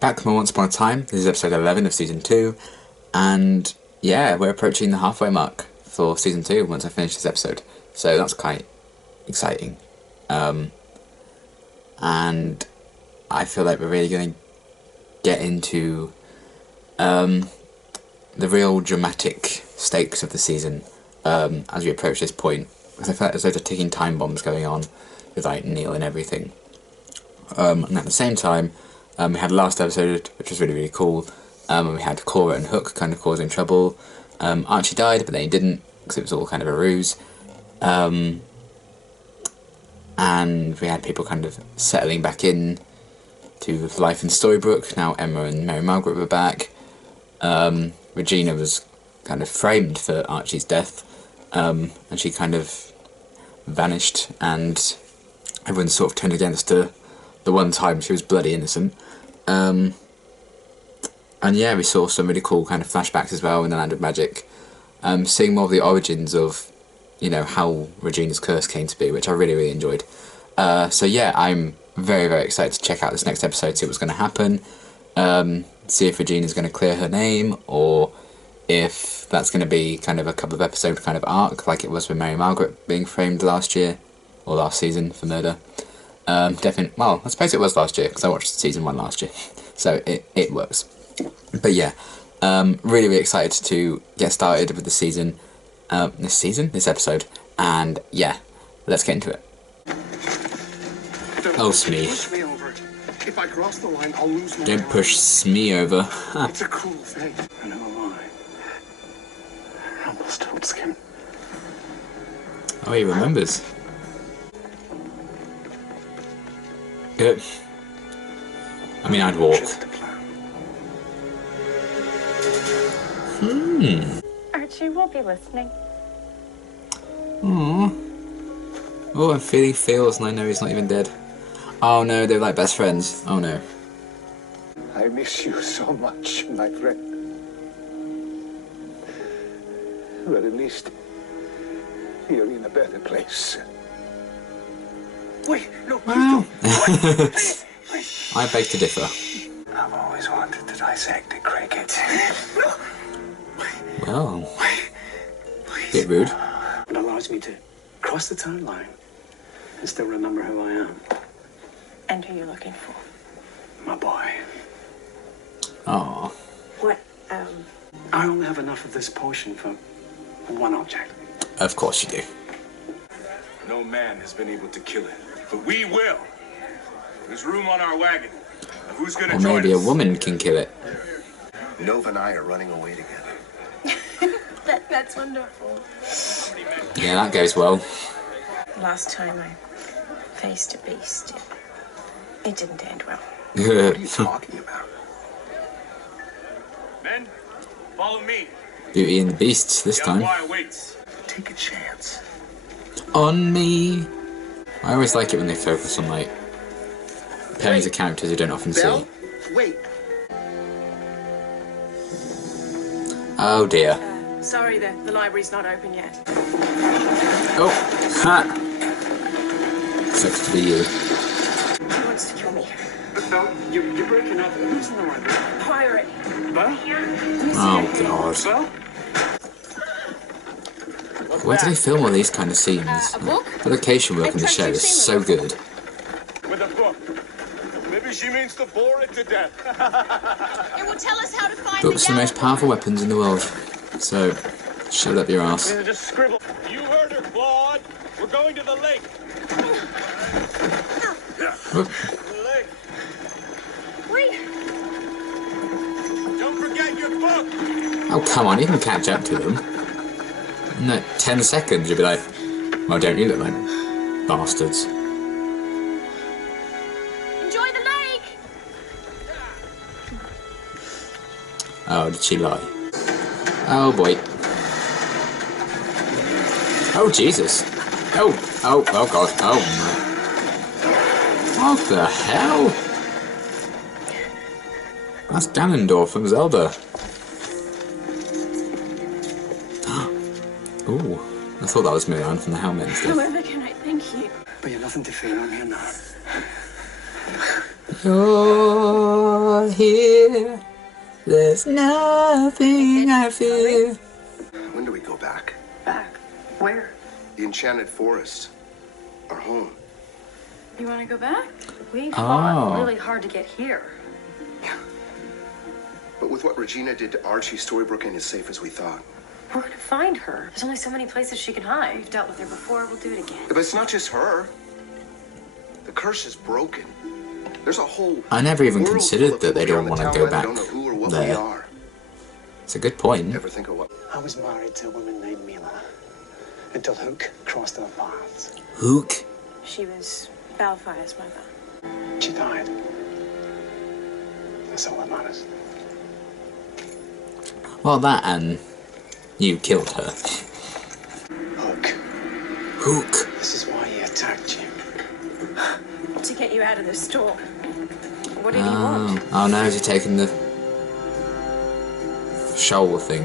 Back from Once Upon a Time. This is episode 11 of season 2, and yeah, we're approaching the halfway mark for season 2 once I finish this episode, so that's quite exciting. And I feel like we're really going to get into the real dramatic stakes of the season as we approach this point, because I feel like there's loads of ticking time bombs going on with like Neil and everything. And at the same time, we had the last episode, which was really, really cool, and we had Cora and Hook kind of causing trouble. Archie died, but then he didn't, because it was all kind of a ruse. And we had people kind of settling back in to life in Storybrooke. Now Emma and Mary Margaret were back. Regina was kind of framed for Archie's death, and she kind of vanished, and everyone sort of turned against her the one time she was bloody innocent. And yeah, we saw some really cool kind of flashbacks as well in the Land of Magic, seeing more of the origins of, you know, how Regina's curse came to be, which I really, really enjoyed. So yeah, I'm very, very excited to check out this next episode, see what's going to happen, see if Regina's going to clear her name, or if that's going to be kind of a couple of episode kind of arc, like it was with Mary Margaret being framed last year, or last season, for murder. Definitely, well, I suppose it was last year, because I watched season 1 last year, so it works. But yeah, really, really excited to get started with the season, this episode, and yeah, let's get into it. Oh, Smee. If I cross the line, I'll lose my Don't push Smee over. It's a cruel thing. And who am I? Rumpelstiltskin. Oh, he remembers. Good. I mean, I'd walk. Archie will be listening. Aww. Oh, I'm feeling feels, and I know he's not even dead. Oh no, they're like best friends. Oh no. I miss you so much, my friend. But at least you're in a better place. Wait, no, Well, please I beg to differ. I've always wanted to dissect a cricket. Well, bit rude. It allows me to cross the town line and still remember who I am. And who you're looking for. My boy. Aww. What, I only have enough of this potion for one object. Of course you do. No man has been able to kill it, but we will. There's room on our wagon. Now who's gonna Or join maybe a us? woman can kill it. Nova and I are running away together. that's wonderful. Yeah, that goes well. Last time I faced a beast, it didn't end well. What are you talking about? Men, follow me. Beauty and the Beast this The time. Empire waits. Take a chance. On me. I always like it when they focus on like pairings of characters you don't often see. Wait. Oh dear. Sorry, the library's not open yet. Oh, ha! Sucks to be you. He wants to kill me. No, you're breaking up. Who's in the library? Pirate. Well? Oh god. Well? Where do they film all these kind of scenes? A book? The location work in the show is so good. With a book. Maybe she means to bore it to death. It will tell us how to find Books are the most powerful weapons in the world. So, shut up your ass. Just scribble. You heard her, Claude. We're going to the lake. Whoop. The lake. Wait. Don't forget your book. Oh, come on, you can catch up to them. In like 10 seconds, you'll be like, well, don't you look like bastards? Enjoy the lake. Oh, did she lie? Oh, boy. Oh, Jesus. Oh, God. Oh, my. What the hell? That's Ganondorf from Zelda. Ooh, I thought that was Mulan from the helmet and stuff. However can I thank you? But you're nothing to fear. I'm here now. You're here. There's nothing I fear. When do we go back? Back? Where? The Enchanted Forest. Our home. You want to go back? We fought Oh. really hard to get here. But with what Regina did to Archie, Storybrooke ain't as safe as we thought. We're gonna find her. There's only so many places she can hide. We've dealt with her before. We'll do it again. But it's not just her. The curse is broken. There's a whole I never even world considered full of that they people don't here want on to the go town that back don't know who or what we there. are. It's a good point. Ever think of what? I was married to a woman named Mila until Hook crossed our paths. Hook. She was Balfire's mother. She died. That's all that matters. Well, that and you killed her. Hook. Hook. This is why he attacked you. To get you out of the store. What did he want? Oh no, is he taking the shoal thing?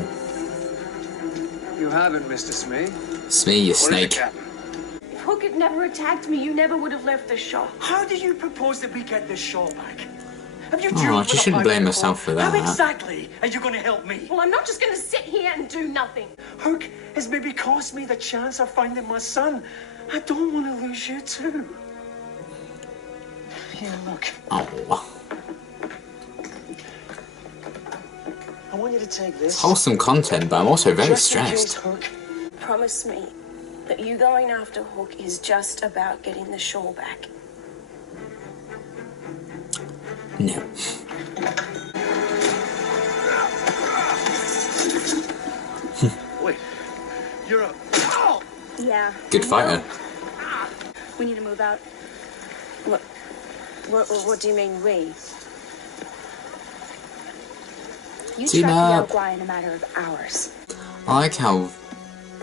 You haven't, Mr. Smee. Smee, you What is it, snake. Captain? If Hook had never attacked me, you never would have left the shop. How do you propose that we get this shawl back? Have you Oh, dealt with she a shouldn't pirate blame before? herself for that. How exactly are you going to help me? Well, I'm not just going to sit here and do nothing. Hook has maybe cost me the chance of finding my son. I don't want to lose you too. Here, look. Oh, I want you to take this. wholesome content, but I'm also very Just in case, stressed. Hook. Promise me that you going after Hook is just about getting the shawl back. No. Wait, you're a... Yeah. Good fighter. We need to move out. What do you mean, we? You Team tracked up. the Yaogwai in a matter of hours. I like how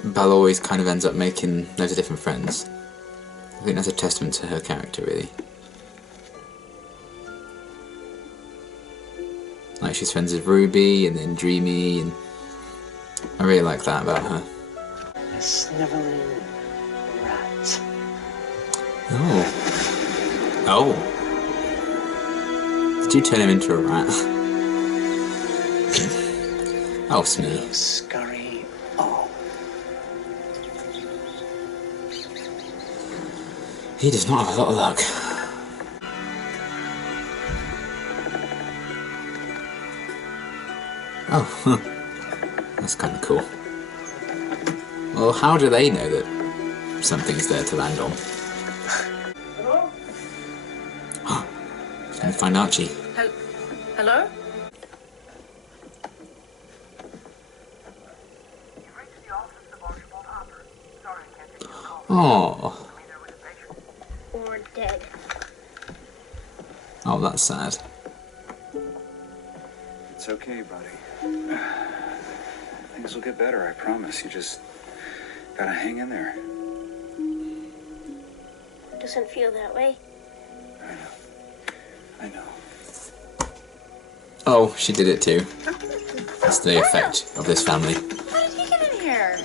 Belle always kind of ends up making loads of different friends. I think that's a testament to her character, really. Like, she's friends with Ruby and then Dreamy, and I really like that about her. A sniveling rat. Oh. Oh. Did you turn him into a rat? Oh, Smee. Scurry off. He does not have a lot of luck. Oh, huh. That's kind of cool. Well, how do they know that something's there to land on? Hello? He's going to find Archie. Hello? Oh. Or dead. Oh, that's sad. It's okay, buddy. Things will get better, I promise. You just gotta hang in there. Doesn't feel that way. I know. Oh, she did it too. That's the effect of this family. How did he get in here?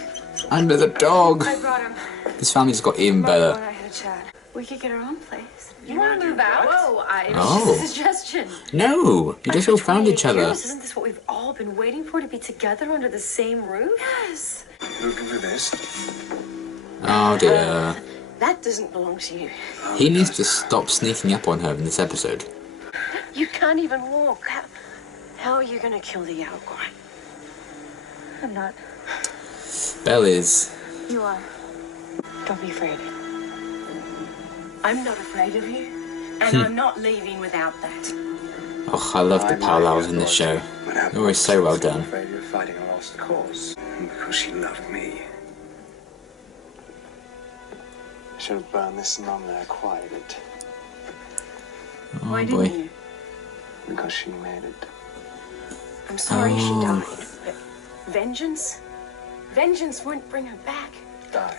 Under the dog! I brought him. This family just got even Marco and better. I had a chat. We could get our own place. You want to move out? Whoa, it was Oh. just a suggestion. No! You just all found each 28 other. years, isn't this what we've all been waiting for, to be together under the same roof? Yes. Looking for this? Oh dear. That doesn't belong to you. He needs to stop sneaking up on her in this episode. You can't even walk. How are you going to kill the Yaogwai? I'm not. Belle is. You are. Don't be afraid. I'm not afraid of you, and I'm not leaving without that. Oh, I love the parallels in this show. They're always so well done. I'm afraid you're fighting a lost cause. And because she loved me. Should have burned this mum there, quieted it. Oh Why boy. didn't you? Because she made it. I'm sorry she Oh. died, but vengeance? Vengeance won't bring her back. Died.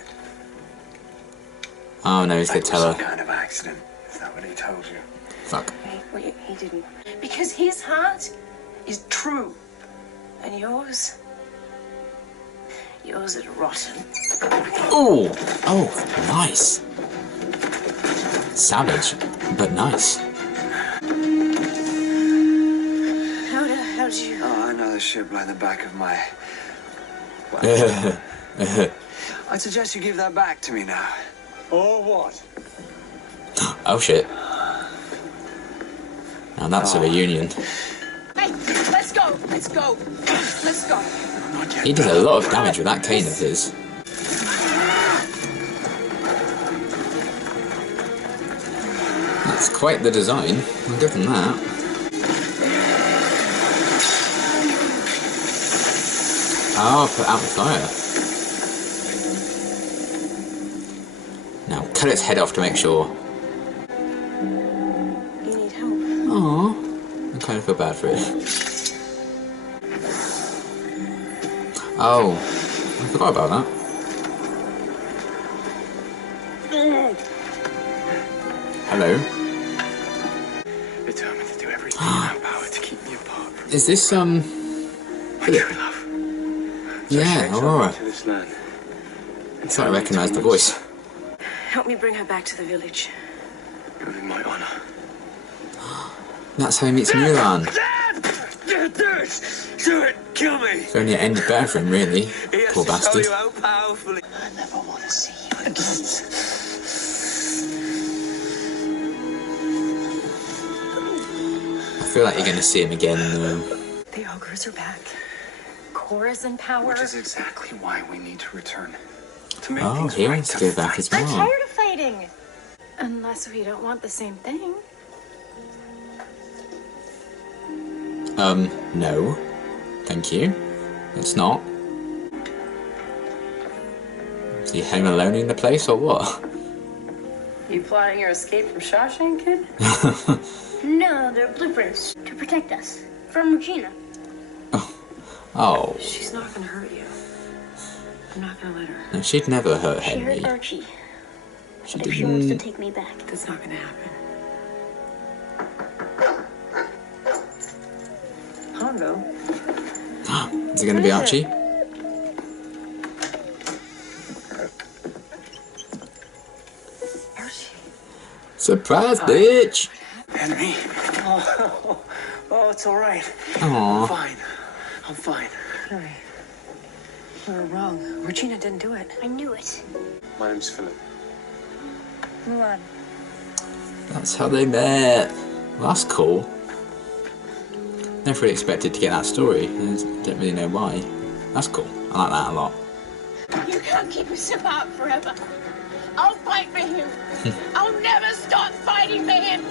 Oh no, he's gonna That tell was some her. kind of accident. Is that what he told you? Fuck. Well, he didn't. Because his heart is true. And yours is rotten. Oh! Oh, nice. Savage, but nice. the ship like the back of my... I'd suggest you give that back to me now. Or what? Oh shit. Now that's a reunion. Hey, let's go. Let's go. Let's go. He did a lot of damage with that cane of his. That's quite the design. I'll give them that. Oh, put out the fire. Now cut its head off to make sure. You need help. Aww. I kind of feel bad for it. Oh, I forgot about that. Hello. Determined to do everything in our power to keep me apart from Is this my true love. Yeah, Aurora. To this land. I thought I recognised the voice. Help me bring her back to the village. It in my honor. That's how he meets Mulan. Do it! Kill me! If only it ended better for him, really. He has Poor to show bastard. you how powerfully... I never want to see you again. I feel like you're going to see him again. The ogres are back. Cora's in power. Which is exactly why we need to return. To make Oh, things he right, wants to go back as I'm well. tired of fighting. Unless we don't want the same thing. No. Thank you. It's not. Is he home alone in the place or what? You plotting your escape from Shawshank, kid? No, they're blueprints to protect us from Regina. Oh. She's not gonna hurt you. I'm not gonna let her. No, she'd never hurt She Henry. hurt Archie. She If she wants to didn't. take me back. That's not gonna happen. Hongo? Is it going to be Archie? Archie? Surprise, bitch! Henry. Oh, it's all right. Aww. I'm fine. Henry. We were wrong. Regina didn't do it. I knew it. My name's Philip. Mulan. That's how they met. Well, that's cool. Never really expected to get that story. I don't really know why. That's cool. I like that a lot. You can't keep us apart forever. I'll fight for him. I'll never stop fighting for him.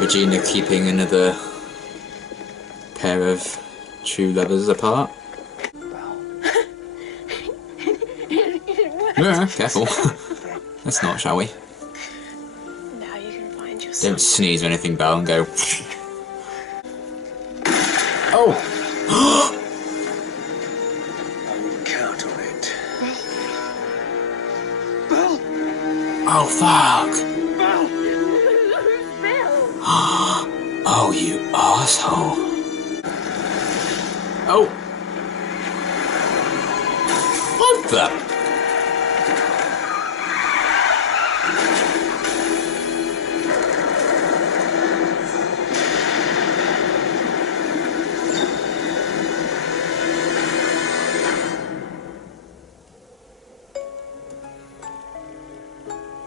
Regina keeping another pair of true lovers apart. Yeah, careful. Let's not, shall we? Now you can find yourself. Don't sneeze or anything, Belle, and go. Oh! I would count on it. Oh, fuck! Bill! Oh, you asshole. Oh! What the?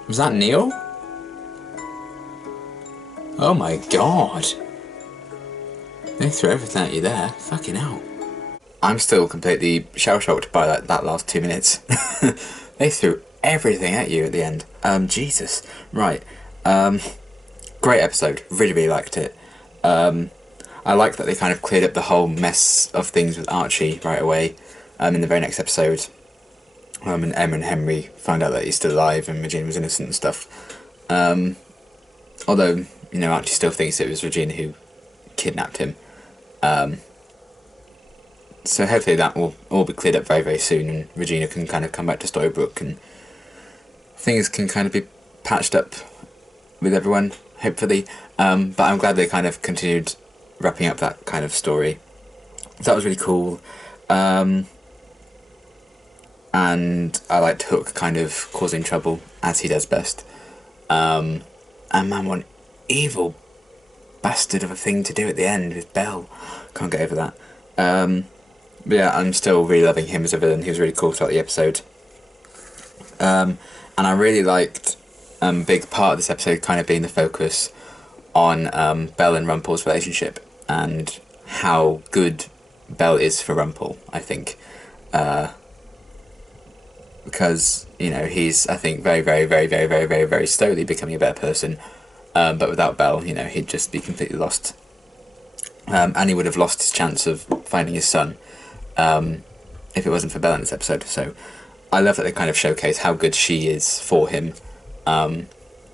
Was that Neil? Oh my god. They threw everything at you there. Fucking hell. I'm still completely shell-shocked by that last 2 minutes. They threw everything at you at the end. Jesus. Right. Great episode. Really, really liked it. I like that they kind of cleared up the whole mess of things with Archie right away. In the very next episode. And Emma and Henry find out that he's still alive and Regina was innocent and stuff. Although, you know, Archie still thinks it was Regina who kidnapped him. So hopefully that will all be cleared up very, very soon and Regina can kind of come back to Storybrooke and things can kind of be patched up with everyone, hopefully. But I'm glad they kind of continued wrapping up that kind of story. So that was really cool. And I liked Hook kind of causing trouble, as he does best. And man, what an evil bastard of a thing to do at the end with Belle. Can't get over that. But yeah, I'm still really loving him as a villain. He was really cool throughout the episode. And I really liked big part of this episode kind of being the focus on Belle and Rumpel's relationship and how good Belle is for Rumpel, I think. Because, you know, he's, I think, very, very, very, very, very, very, very slowly becoming a better person. But without Belle, you know, he'd just be completely lost. And he would have lost his chance of finding his son if it wasn't for Belle in this episode. So I love that they kind of showcase how good she is for him, and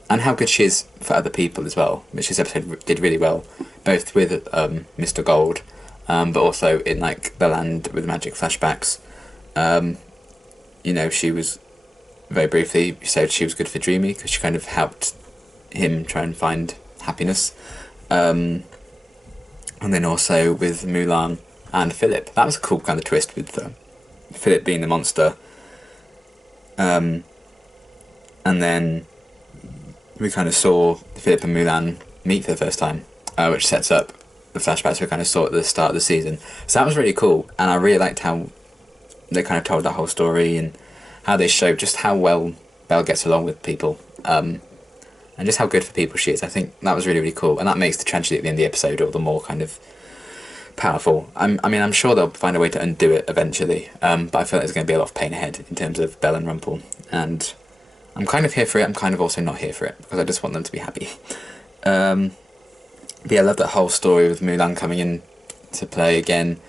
how good she is for other people as well, which this episode did really well, both with Mr. Gold, but also in like the Land with Magic flashbacks. You know, she was very briefly said she was good for Dreamy because she kind of helped him try and find happiness. And then also with Mulan and Philip. That was a cool kind of twist with Philip being the monster. And then we kind of saw Philip and Mulan meet for the first time, which sets up the flashbacks we kind of saw at the start of the season. So that was really cool, and I really liked how they kind of told that whole story and how they showed just how well Belle gets along with people, and just how good for people she is. I think that was really, really cool, and that makes the tragedy at the end of the episode all the more kind of powerful. I mean, I'm sure they'll find a way to undo it eventually, but I feel like there's going to be a lot of pain ahead in terms of Belle and Rumpel, and I'm kind of here for it, I'm kind of also not here for it, because I just want them to be happy. But yeah, I love that whole story with Mulan coming in to play again,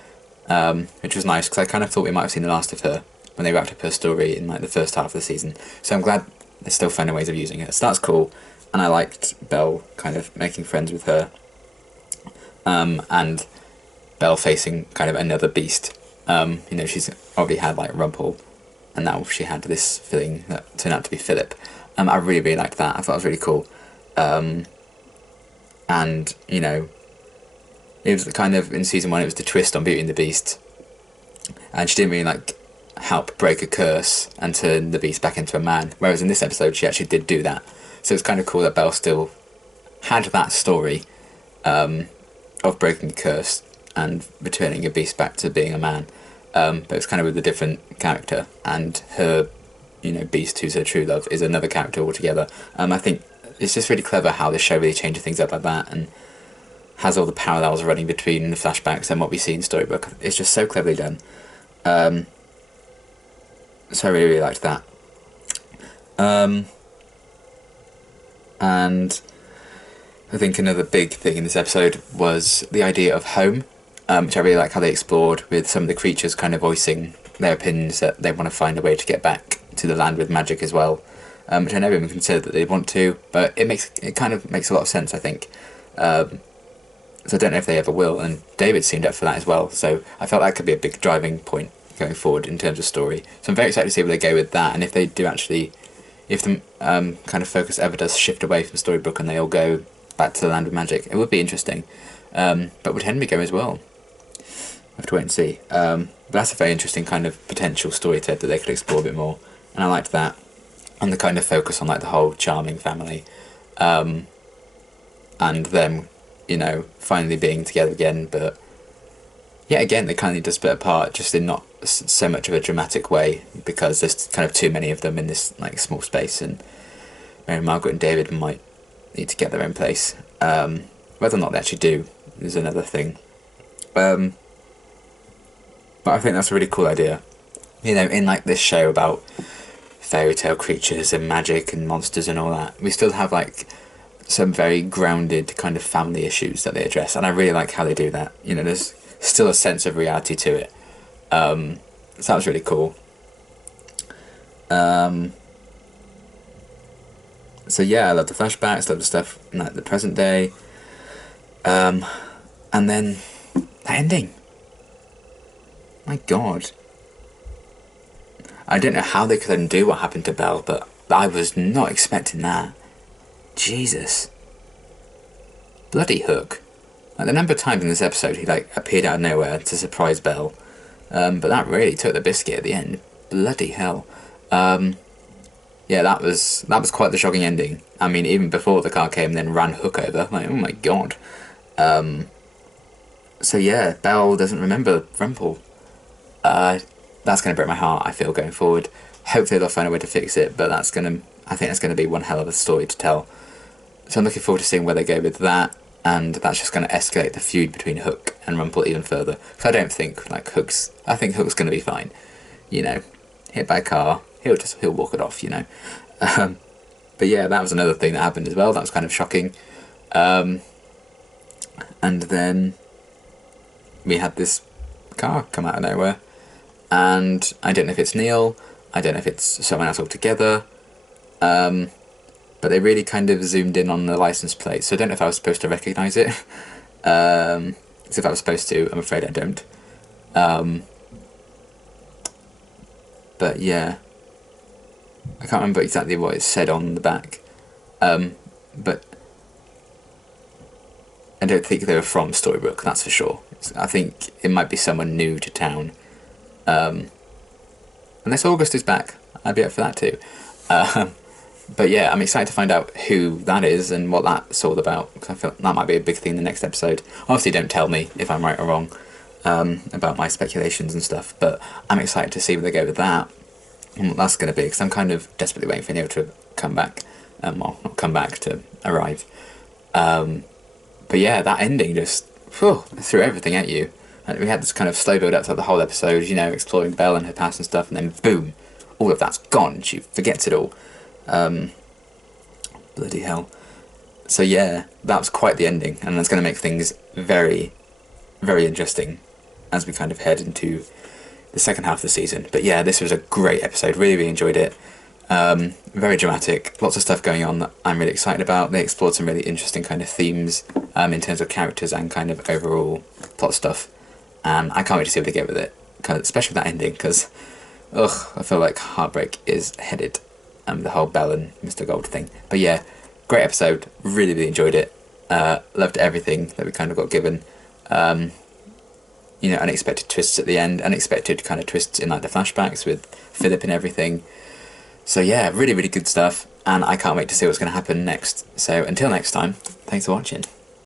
which was nice, because I kind of thought we might have seen the last of her when they wrapped up her story in like the first half of the season, so I'm glad they're still finding ways of using her, so that's cool. And I liked Belle kind of making friends with her, and Belle facing kind of another beast. You know, she's already had like Rumpel, and now she had this feeling that turned out to be Philip. I really, really liked that. I thought it was really cool. And, you know, it was kind of, in season 1, it was the twist on Beauty and the Beast, and she didn't really like help break a curse and turn the Beast back into a man, whereas in this episode she actually did do that. So it's kind of cool that Belle still had that story of breaking the curse and returning a beast back to being a man, but it's kind of with a different character, and her, you know, Beast, who's her true love, is another character altogether. I think it's just really clever how this show really changes things up like that and has all the parallels running between the flashbacks and what we see in Storybook. It's just so cleverly done. So I really, really liked that. And I think another big thing in this episode was the idea of home, which I really like how they explored with some of the creatures kind of voicing their opinions that they want to find a way to get back to the Land with Magic as well, which I never even considered that they'd want to, but it kind of makes a lot of sense, I think. So I don't know if they ever will, and David seemed up for that as well, so I felt that could be a big driving point going forward in terms of story. So I'm very excited to see where they go with that, and if they do actually, if the kind of focus ever does shift away from Storybook and they all go back to the Land of Magic, it would be interesting. But would Henry go as well? I have to wait and see. But that's a very interesting kind of potential story thread that they could explore a bit more, and I liked that. And the kind of focus on like the whole Charming family, and them, you know, finally being together again, but yeah, again, they kind of need to split apart, just in not so much of a dramatic way, because there's kind of too many of them in this like small space, and Mary Margaret and David might need to get their own place. Whether or not they actually do is another thing. But I think that's a really cool idea. You know, in like this show about fairy tale creatures and magic and monsters and all that, we still have like some very grounded kind of family issues that they address, and I really like how they do that. You know, there's still a sense of reality to it. So that was really cool. So yeah, I love the flashbacks, love the stuff in like the present day. And then the ending. My God. I don't know how they could undo what happened to Belle, but I was not expecting that. Jesus. Bloody Hook. Like the number of times in this episode he like appeared out of nowhere to surprise Belle. But that really took the biscuit at the end. Bloody hell. Yeah, that was quite the shocking ending. I mean, even before the car came and then ran Hook over, like, oh my God. So yeah, Belle doesn't remember Rumple. That's going to break my heart, I feel, going forward. Hopefully they'll find a way to fix it, but I think that's going to be one hell of a story to tell. So I'm looking forward to seeing where they go with that, and that's just going to escalate the feud between Hook and Rumple even further. Because I don't think, like, I think Hook's going to be fine. You know, hit by a car, he'll walk it off, you know. But yeah, that was another thing that happened as well. That was kind of shocking. And then we had this car come out of nowhere. And I don't know if it's Neil, I don't know if it's someone else altogether, but they really kind of zoomed in on the license plate, so I don't know if I was supposed to recognise it. So if I was supposed to, I'm afraid I don't. But yeah, I can't remember exactly what it said on the back, but I don't think they were from Storybrooke, that's for sure. I think it might be someone new to town. Unless August is back, I'd be up for that too. But yeah, I'm excited to find out who that is and what that's all about, because I feel that might be a big thing in the next episode. Obviously don't tell me if I'm right or wrong about my speculations and stuff, but I'm excited to see where they go with that and what that's going to be, because I'm kind of desperately waiting for Neil to come back, well, not come back, to arrive. But yeah, that ending just threw everything at you. And we had this kind of slow build up to the whole episode, you know, exploring Belle and her past and stuff, and then boom, all of that's gone. She forgets it all. Bloody hell. So yeah, that was quite the ending, and that's going to make things very, very interesting as we kind of head into the second half of the season. But yeah, this was a great episode. Really, really enjoyed it. Very dramatic. Lots of stuff going on that I'm really excited about. They explored some really interesting kind of themes in terms of characters and kind of overall plot stuff. And I can't wait to see what they get with it, especially with that ending, because, I feel like heartbreak is headed, the whole Belle and Mr. Gold thing. But yeah, great episode, really, really enjoyed it, loved everything that we kind of got given, you know, unexpected twists at the end, unexpected kind of twists in like the flashbacks with Philip and everything. So yeah, really, really good stuff, and I can't wait to see what's going to happen next. So until next time, thanks for watching.